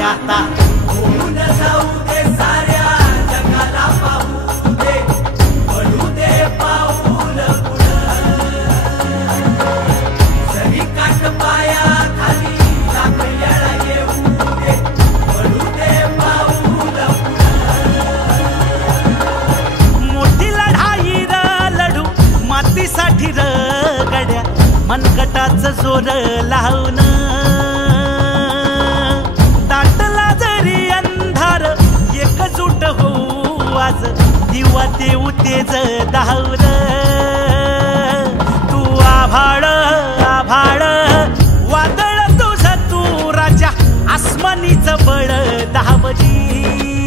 आता होऊन जाऊ दे साऱ्या जगाला पाहू दे पडू दे पाऊल जरी काट पाया खाली लाकड्याला येऊ दे पडू दे पाऊल मोठी लढाई र लढू मातीसाठी र गड्या मनगटाच जोर लावून एकजूट हो आज दिवा देऊ तेज दावर तू आभाळ आभाळ वादळ तुझ तू राजा आसमानीच बळ दावली